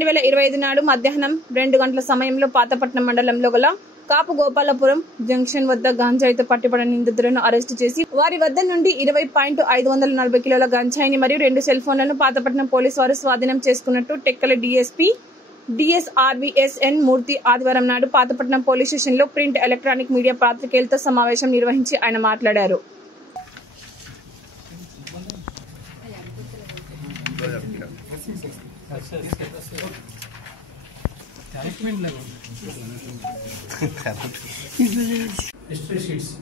2025 నాడు మధ్యాహ్నం 2 గంటల సమయంలో పాతపట్నం మండలంలో గల కాపు గోపాలపురం జంక్షన్ వద్ద గంజాయితో పట్టుబడిన నిందితులను అరెస్టు చేసి వారి వద్ద నుండి 20.540 కిలోల గంజాయిని మరియు 2 సెల్ ఫోన్లను పాతపట్నం పోలీసు వారు స్వాధీనం చేసుకున్నట్టు టెక్కల డీఎస్పీ డిఎస్ఆర్వీఎస్ఎన్ మూర్తి ఆదివారం నాడు పాతపట్నం పోలీస్ స్టేషన్లో ప్రింట్ ఎలక్ట్రానిక్ మీడియా పాత్రికేయులతో సమావేశం నిర్వహించి ఆయన మాట్లాడారు. హిస్టరీ షీట్స్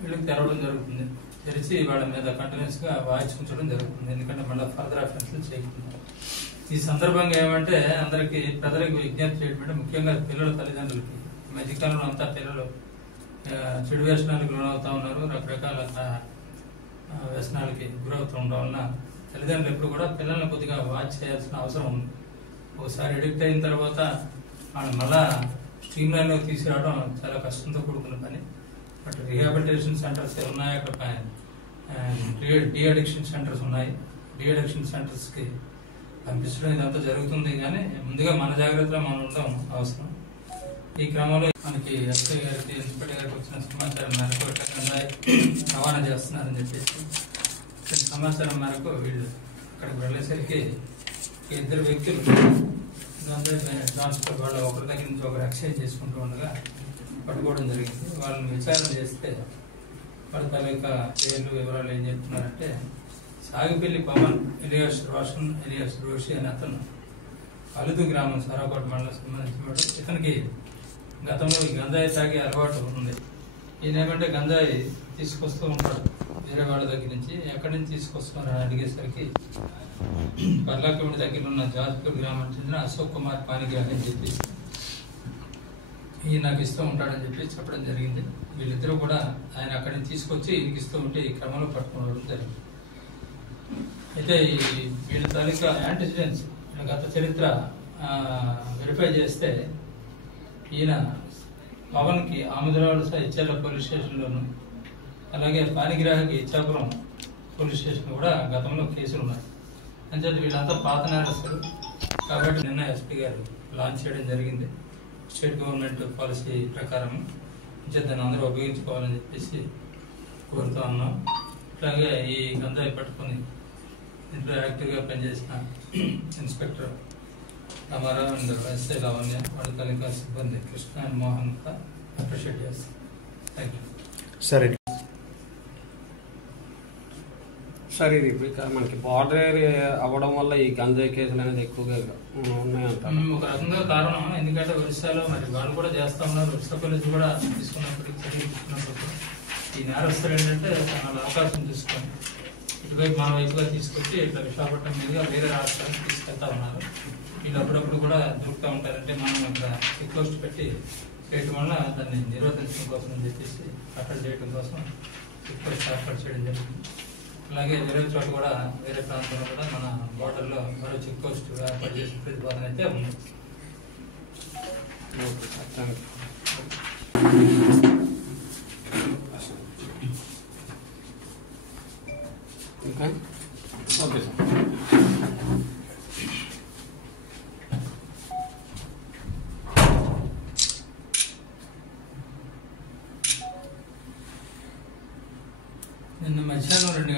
వీళ్ళకి తెరవడం జరుగుతుంది. తెరిచి వాళ్ళ మీద కంటిన్యూస్ గా వాయిస్ ఉంచడం జరుగుతుంది. ఎందుకంటే మళ్ళీ ఫర్దర్ అఫెన్స్లు చేయకుండా. ఈ సందర్భంగా ఏమంటే అందరికి ప్రజలకు విజ్ఞప్తి చేయడం, ముఖ్యంగా పిల్లల తల్లిదండ్రులకి మధ్యకాలంలో అంతా పిల్లలు చెడు వ్యసనాలకు లోనవుతా ఉన్నారు. రకరకాల వ్యసనాలకి గురవుతూ ఉండడం వలన తల్లిదండ్రులు ఎప్పుడు కూడా పిల్లల్ని కొద్దిగా వాచ్ చేయాల్సిన అవసరం ఉంది. ఒకసారి ఎడిక్ట్ అయిన తర్వాత వాళ్ళు మళ్ళా స్ట్రీమ్ లైన్ లో తీసుకురావడం చాలా కష్టంతో కూడుకున్న పని. బట్ రీహాబిలిటేషన్ సెంటర్స్ ఉన్నాయి, అక్కడ డీ అడిక్షన్ సెంటర్స్ ఉన్నాయి. డీ అడిక్షన్ సెంటర్స్ కి పంపించడం ఇదంతా జరుగుతుంది. కానీ ముందుగా మన జాగ్రత్తలో మనం ఉండడం అవసరం. ఈ క్రమంలో మనకి ఎస్ఐ గారికి, ఇన్స్పెక్టర్ గారికి వచ్చిన సమాచారం మేరకు రవాణా చేస్తున్నారని చెప్పేసి సమాచారం మేరకు వీళ్ళు అక్కడికి వెళ్ళేసరికి ఇద్దరు వ్యక్తులు ట్రాన్స్పోర్ట్ వాళ్ళ ఒకరి దగ్గర నుంచి ఒకరు ఎక్స్చేంజ్ చేసుకుంటూ ఉండగా పట్టుకోవడం జరిగింది. వాళ్ళని విచారణ చేస్తే వాళ్ళ తాలూకా పేర్లు వివరాలు ఏం చెప్తున్నారంటే, సాగిపల్లి పవన్ ఎలియాస్ రోషన్ ఎలియాస్ రోషి అనే అతను అలుదు గ్రామం సారాకోట మండలం సంబంధించిన. ఇతనికి గతంలో ఈ గంజాయి తాగే అలవాటు ఉంది. ఈయనేమంటే గంజాయి తీసుకొస్తూ ఉంటాడు వేరే వాళ్ళ దగ్గర నుంచి. ఎక్కడి నుంచి తీసుకొస్తున్నారని అడిగేసరికి పర్లాకమిడి దగ్గర ఉన్న జాజ్పూర్ గ్రామానికి చెందిన అశోక్ కుమార్ పానిగ్రాహి అని చెప్పి ఈయన నాకు ఇస్తూ ఉంటాడని చెప్పి చెప్పడం జరిగింది. వీళ్ళిద్దరూ కూడా ఆయన అక్కడి నుంచి తీసుకొచ్చి ఈయనకి ఇస్తూ ఉంటే ఈ క్రమంలో పట్టుకోవడం జరిగింది. అయితే వీళ్ళ తాలూకా యాంటిసిడెంట్స్ గత చరిత్ర వెరిఫై చేస్తే ఈయన పవన్కి ఆముదరావలస ఇచ్చాల పోలీస్ స్టేషన్లోను, అలాగే పానిగ్రాహికి ఇచ్చాపురం పోలీస్ స్టేషన్ కూడా గతంలో కేసులు ఉన్నాయి. అంటే వీళ్ళంతా పాత నేరస్తులు కాబట్టి నిన్న ఎస్పీ గారు లాంచ్ చేయడం జరిగింది. స్టేట్ గవర్నమెంట్ పాలసీ ప్రకారం దాన్ని అందరూ ఉపయోగించుకోవాలని చెప్పేసి కోరుతా ఉన్నాం. అట్లాగే ఈ గంజాయి పట్టుకొని ఇంట్లో యాక్టివ్గా పనిచేసిన inspector Ramarao and SI Lavanya, వాళ్ళ తాలూకా సిబ్బంది కృష్ణ అండ్ మోహన్ కూడా అప్రిషియేట్ చేస్తాం. Thank you. సరే సార్, ఇది మనకి బార్డర్ ఏరియా అవ్వడం వల్ల ఈ గంజాయి కేసులు అనేది ఎక్కువగా ఉన్నాయంటారు. ఒక రకంగా కారణం. ఎందుకంటే ఒరిస్సాలో మరి వాళ్ళు కూడా చేస్తా ఉన్నారు. ఒరిస్సా పోలీసు కూడా తీసుకున్నప్పటికీ చర్యలు తీసుకున్నప్పుడు ఈ నేరస్తులు ఏంటంటే చాలా అవకాశం తీసుకొని ఇటువైపు మన వైపుగా తీసుకొచ్చి ఇట్లా విశాఖపట్నం మీదుగా వేరే రాష్ట్రాలకు తీసుకెళ్తా ఉన్నారు. వీళ్ళు అప్పుడప్పుడు కూడా దొరుకుతూ ఉంటారంటే మనం ఇక్కడ రిక్వెస్ట్ పెట్టి చేయటం వల్ల దాన్ని నిరోధించడం కోసం అని చెప్పేసి కట్టడి చేయడం కోసం రిక్వెస్ట్ ఏర్పాటు చేయడం జరిగింది. అలాగే వేరే చోట కూడా వేరే ప్రాంతంలో కూడా మన బార్డర్లో మరో చెక్ పోస్ట్ ఏర్పాటు చేసే ప్రతిపాదన అయితే ఉంది. Okay sir. నిన్న మధ్యాహ్నం 2